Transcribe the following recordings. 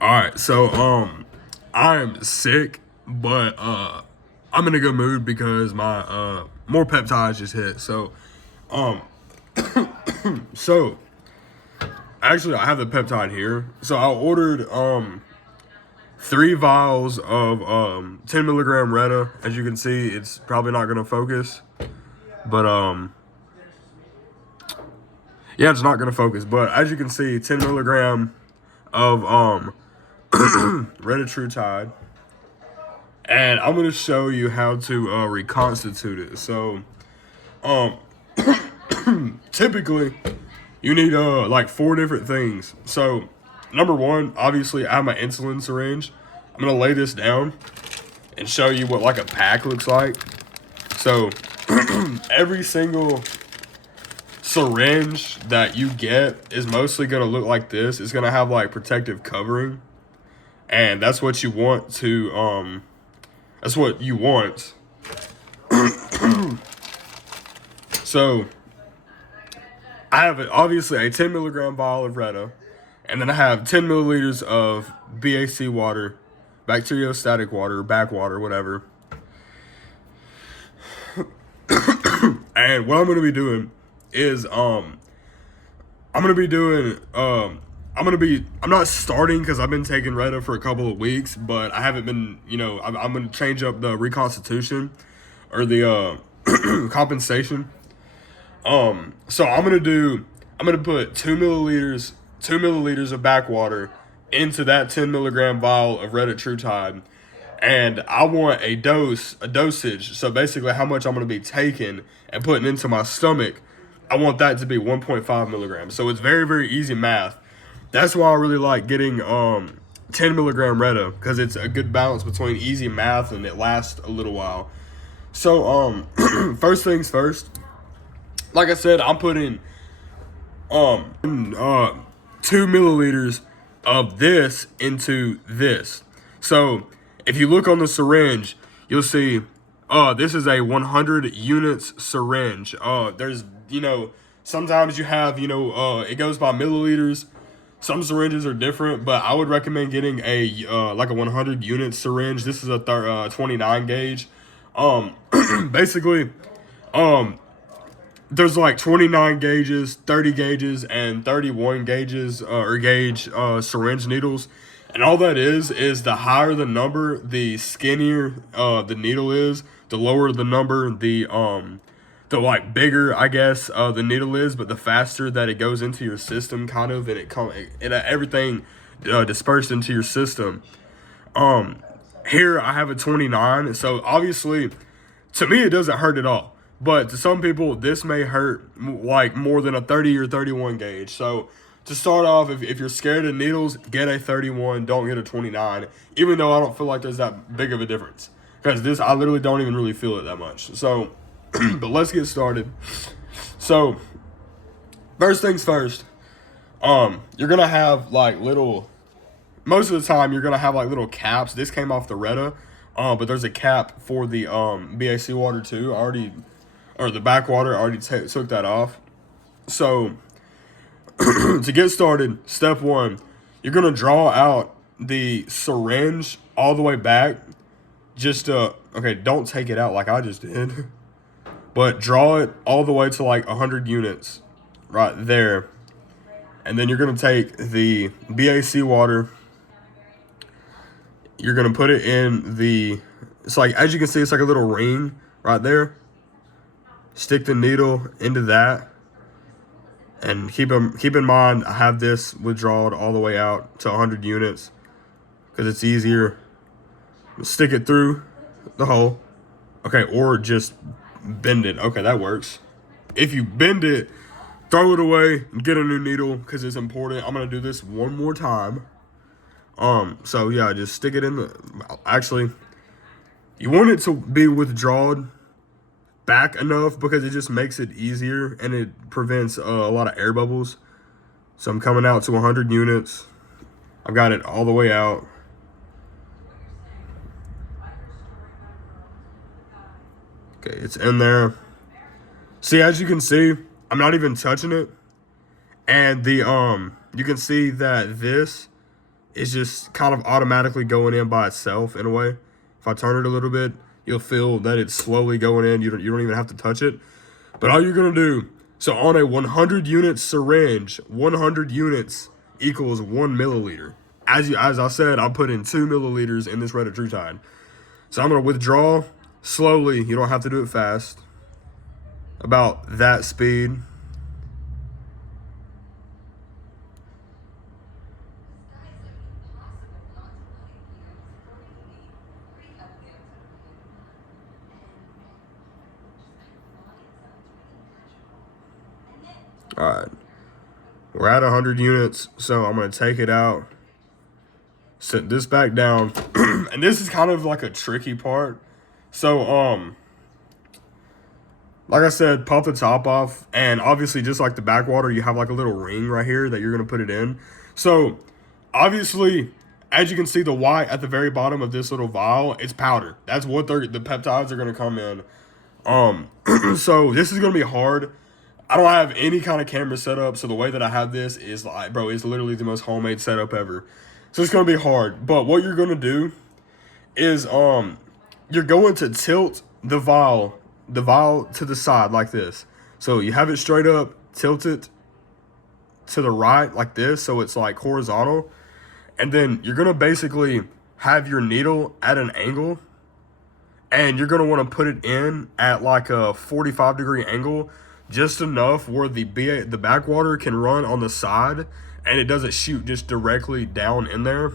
All right, so I'm sick, but I'm in a good mood because my more peptides just hit. Um so actually I have the peptide here. So I ordered 3 vials of 10 milligram Reta. As you can see, it's probably not gonna focus, but yeah, it's not gonna focus. But as you can see, 10 milligram of Reconstitute, and I'm gonna show you how to reconstitute it. So, um, typically you need like 4 different things. So, number one, obviously, I have my insulin syringe. I'm gonna lay this down and show you what like a pack looks like. So, every single syringe that you get is mostly gonna look like this. It's gonna have like protective covering, and that's what you want to That's what you want. So I have obviously a 10 milligram vial of Reta, and then I have 10 milliliters of BAC water, bacteriostatic water, backwater, whatever. And what I'm gonna be doing is I'm not starting because I've been taking Reta for a couple of weeks, but I haven't been, I'm gonna change up the reconstitution or the compensation. So I'm gonna put 2 milliliters of backwater into that 10 milligram vial of Reconstitute, and I want a dosage. So basically, how much I'm gonna be taking and putting into my stomach, I want that to be 1.5 milligrams. So it's very, very easy math. That's why I really like getting 10 milligram Reta, because it's a good balance between easy math and it lasts a little while. So first things first, like I said, I'm putting 2 milliliters of this into this. So if you look on the syringe, you'll see this is a 100 units syringe. There's, sometimes you have, it goes by milliliters. Some syringes are different, but I would recommend getting a like a 100 unit syringe. This is a 29 gauge. Basically, there's like 29 gauges, 30 gauges, and 31 gauges or gauge syringe needles. And all that is the higher the number, the skinnier the needle is. The lower the number, the like bigger, I guess, the needle is, but the faster that it goes into your system, kind of, and everything dispersed into your system. Here I have a 29, so obviously, to me it doesn't hurt at all. But to some people, this may hurt like more than a 30 or 31 gauge. So to start off, if you're scared of needles, get a 31, don't get a 29, even though I don't feel like there's that big of a difference. Because this, I literally don't even really feel it that much. So, but let's get started. So, first things first, you're going to have like most of the time, you're going to have like little caps. This came off the Reta, but there's a cap for the BAC water too. Or the backwater, I already took that off. So, to get started, step one, you're going to draw out the syringe all the way back. Okay, don't take it out like I just did. But draw it all the way to like 100 units right there. And then you're going to take the BAC water. You're going to put it in it's like, as you can see, it's like a little ring right there. Stick the needle into that. And keep in mind, I have this withdrawed all the way out to 100 units because it's easier. Stick it through the hole. Okay, or just bend it. Okay, that works. If you bend it, throw it away and get a new needle because it's important. I'm going to do this one more time. So yeah, just stick it in actually, you want it to be withdrawn back enough because it just makes it easier and it prevents a lot of air bubbles. So I'm coming out to 100 units. I've got it all the way out. Okay, it's in there. See, as you can see, I'm not even touching it. And you can see that this is just kind of automatically going in by itself in a way. If I turn it a little bit, you'll feel that it's slowly going in. You don't even have to touch it. But all you're going to do, so on a 100 unit syringe, 100 units equals 1 milliliter. As I said, I put in 2 milliliters in this Retatrutide. So I'm going to withdraw slowly. You don't have to do it fast. About that speed. All right. We're at 100 units, so I'm going to take it out. Set this back down. And this is kind of like a tricky part. So, like I said, pop the top off. And obviously, just like the backwater, you have like a little ring right here that you're going to put it in. So, obviously, as you can see, the white at the very bottom of this little vial, it's powder. That's what the peptides are going to come in. So, this is going to be hard. I don't have any kind of camera setup, so the way that I have this is like, bro, it's literally the most homemade setup ever. So it's going to be hard. But what you're going to do is you're going to tilt the vial to the side like this. So you have it straight up, tilt it to the right like this, so it's like horizontal. And then you're going to basically have your needle at an angle, and you're going to want to put it in at like a 45-degree angle, just enough where the backwater can run on the side and it doesn't shoot just directly down in there.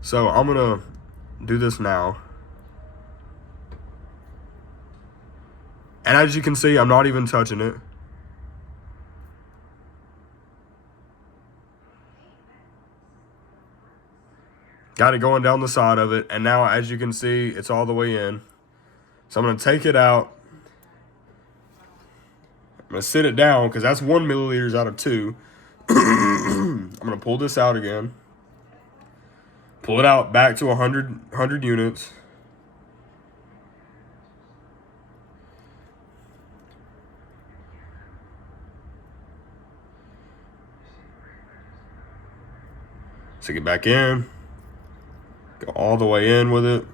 So I'm gonna do this now. And as you can see, I'm not even touching it. Got it going down the side of it. And now, as you can see, it's all the way in. So I'm gonna take it out. I'm going to sit it down because that's 1 milliliters out of 2. I'm going to pull this out again. Pull it out back to 100 units. Stick it back in. Go all the way in with it.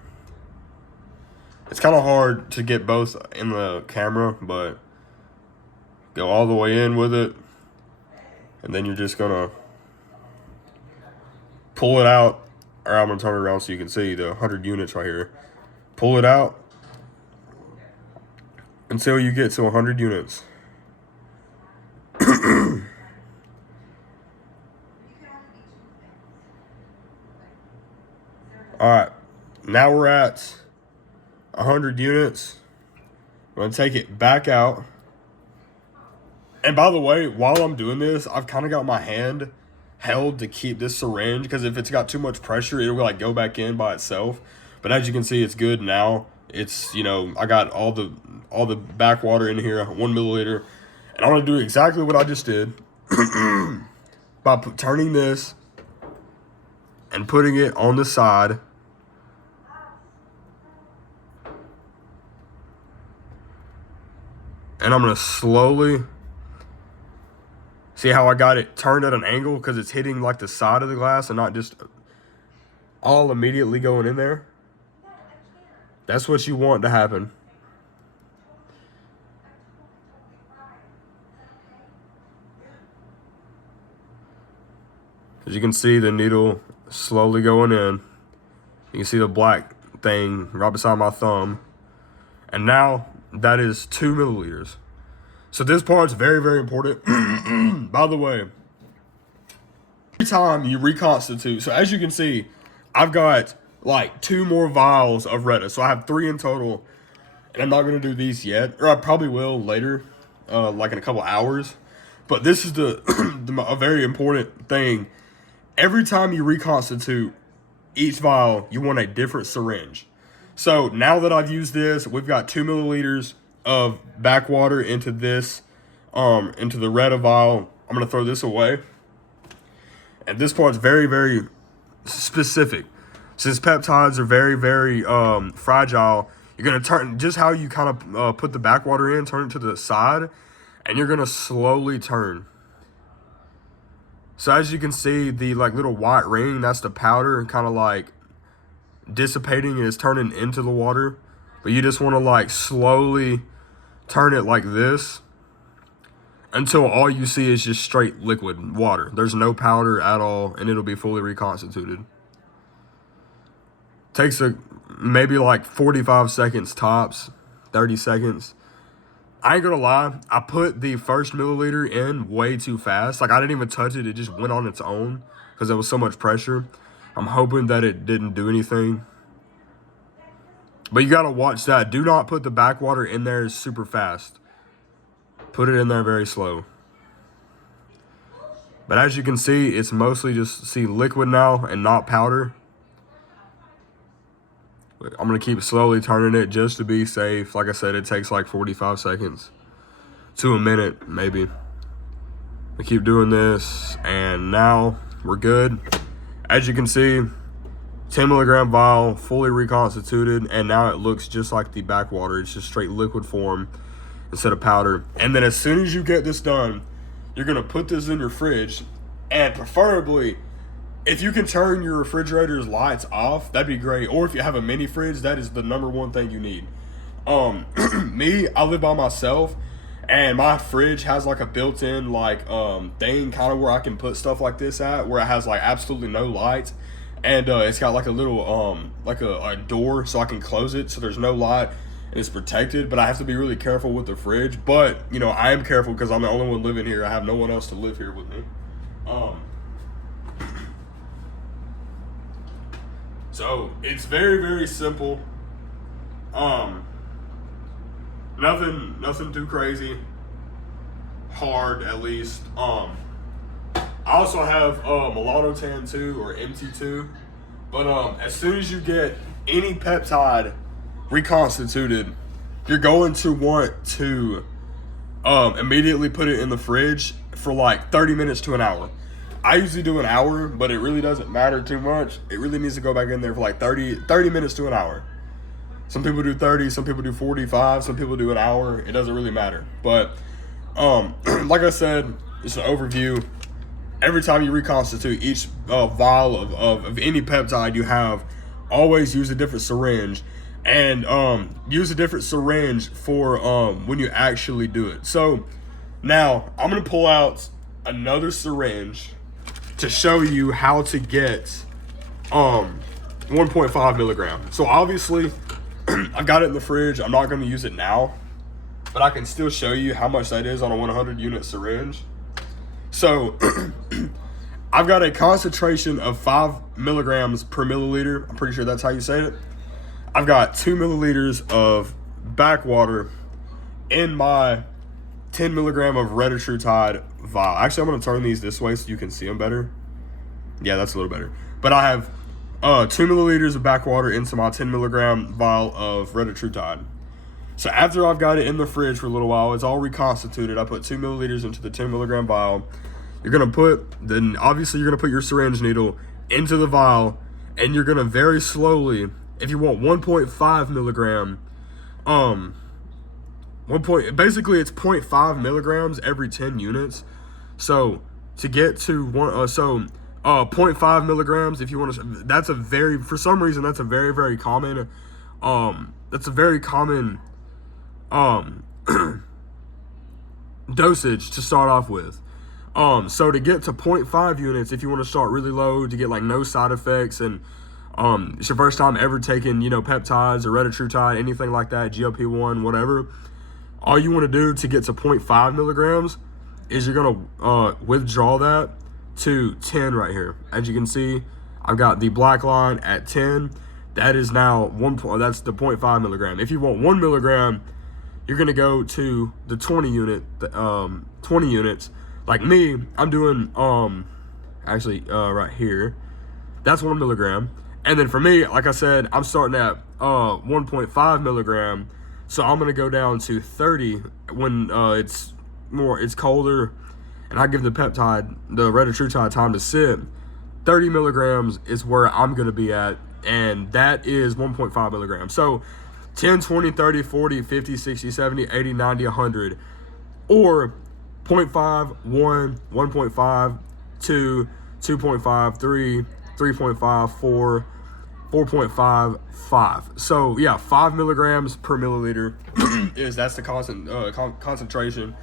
It's kind of hard to get both in the camera, but go all the way in with it, and then you're just gonna pull it out, or I'm gonna turn it around so you can see the 100 units right here. Pull it out until you get to 100 units. All right, now we're at 100 units. I'm gonna take it back out. And by the way, while I'm doing this, I've kind of got my hand held to keep this syringe, because if it's got too much pressure, it'll like go back in by itself. But as you can see, it's good now. It's, you know, I got all the backwater in here, 1 milliliter. And I'm going to do exactly what I just did by turning this and putting it on the side. And I'm going to slowly... See how I got it turned at an angle because it's hitting like the side of the glass and not just all immediately going in there? That's what you want to happen. As you can see, the needle slowly going in. You can see the black thing right beside my thumb. And now that is 2 milliliters. So this part's very, very important. By the way, every time you reconstitute, so as you can see, I've got like 2 more vials of Reta. So I have 3 in total. And I'm not going to do these yet. Or I probably will later, like in a couple hours. But this is a very important thing. Every time you reconstitute each vial, you want a different syringe. So now that I've used this, we've got 2 milliliters of backwater into this, into the Reta vial. I'm going to throw this away. And this part's very, very specific. Since peptides are very, very fragile, you're going to turn, just how you kind of put the backwater in, turn it to the side, and you're going to slowly turn. So as you can see, the like little white ring, that's the powder kind of like dissipating and it's turning into the water. But you just want to like slowly turn it like this until all you see is just straight liquid water. There's no powder at all, and it'll be fully reconstituted. Takes maybe like 45 seconds tops, 30 seconds. I ain't gonna lie, I put the first milliliter in way too fast. Like I didn't even touch it, it just went on its own because there was so much pressure. I'm hoping that it didn't do anything. But you gotta watch that. Do not put the backwater in there super fast. Put it in there very slow. But as you can see, it's mostly just liquid now and not powder. I'm going to keep slowly turning it just to be safe. Like I said, it takes like 45 seconds to a minute, maybe. We keep doing this, and now we're good. As you can see, 10 milligram vial, fully reconstituted, and now it looks just like the backwater. It's just straight liquid form instead of powder. And then as soon as you get this done, you're going to put this in your fridge, and preferably, if you can turn your refrigerator's lights off, that'd be great. Or if you have a mini fridge, that is the #1 thing you need. Me, I live by myself, and my fridge has like a built-in like thing kind of where I can put stuff like this at, where it has like absolutely no lights, and it's got like a little like a door so I can close it so there's no light and it's protected. But I have to be really careful with the fridge. But you know, I am careful because I'm the only one living here. I have no one else to live here with me. So it's very, very simple. Nothing too crazy. Hard, at least. I also have Milano Tan 2 or MT2. But as soon as you get any peptide reconstituted, you're going to want to immediately put it in the fridge for like 30 minutes to an hour. I usually do an hour, but it really doesn't matter too much. It really needs to go back in there for like 30 minutes to an hour. Some people do 30, some people do 45, some people do an hour. It doesn't really matter. But like I said, it's an overview. Every time you reconstitute each vial of any peptide you have, always use a different syringe. And use a different syringe for when you actually do it. So now I'm going to pull out another syringe to show you how to get 1.5 milligram. So obviously I've got it in the fridge. I'm not going to use it now, but I can still show you how much that is on a 100 unit syringe. So I've got a concentration of 5 milligrams per milliliter. I'm pretty sure that's how you say it. I've got 2 milliliters of backwater in my 10 milligram of Reconstitute vial. Actually, I'm going to turn these this way so you can see them better. Yeah, that's a little better. But I have 2 milliliters of backwater into my 10 milligram vial of Reconstitute. So after I've got it in the fridge for a little while, it's all reconstituted. I put 2 milliliters into the 10 milligram vial. You're going to put your syringe needle into the vial, and you're going to very slowly, if you want 1.5 milligram, basically it's 0.5 milligrams every 10 units. So to get to 0.5 milligrams, if you want to, for some reason that's a very, very common, dosage to start off with. So to get to 0.5 units, if you want to start really low to get like no side effects, and it's your first time ever taking, peptides or Reconstitute, anything like that, GLP-1, whatever, all you want to do to get to 0.5 milligrams is you're going to withdraw that to 10 right here. As you can see, I've got the black line at 10. That is now that's the 0.5 milligram. If you want 1 milligram, you're going to go to the 20 units. Like me, I'm doing, right here. That's 1 milligram. And then for me, like I said, I'm starting at 1.5 milligram. So I'm going to go down to 30 when it's colder. And I give the Reconstitute time to sit. 30 milligrams is where I'm going to be at. And that is 1.5 milligrams. So 10, 20, 30, 40, 50, 60, 70, 80, 90, 100. Or 0.5, 1, 1.5, 2, 2.5, 3, 3.5, 4, 4.5, 5. So yeah, 5 milligrams per milliliter that's the constant concentration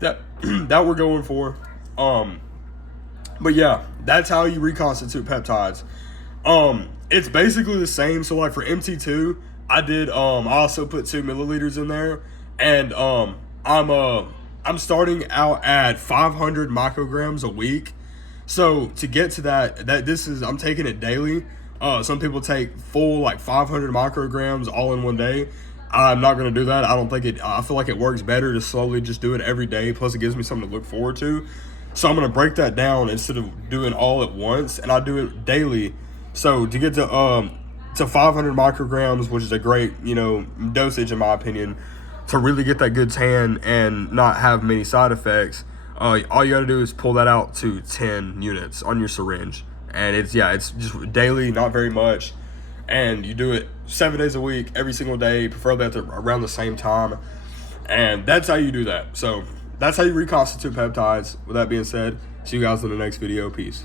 that that we're going for. But yeah, that's how you reconstitute peptides. It's basically the same. So like for MT2, I also put 2 milliliters in there, and I'm starting out at 500 micrograms a week. So to get to I'm taking it daily. Some people take full like 500 micrograms all in one day. I'm not gonna do that. I feel like it works better to slowly just do it every day. Plus, it gives me something to look forward to. So I'm gonna break that down instead of doing all at once, and I do it daily. So to get to 500 micrograms, which is a great dosage in my opinion, to really get that good tan and not have many side effects. All you gotta do is pull that out to 10 units on your syringe, and it's just daily, not very much, and you do it 7 days a week, every single day, preferably around the same time, and that's how you do that. So that's how you reconstitute peptides. With that being said, see you guys in the next video. Peace.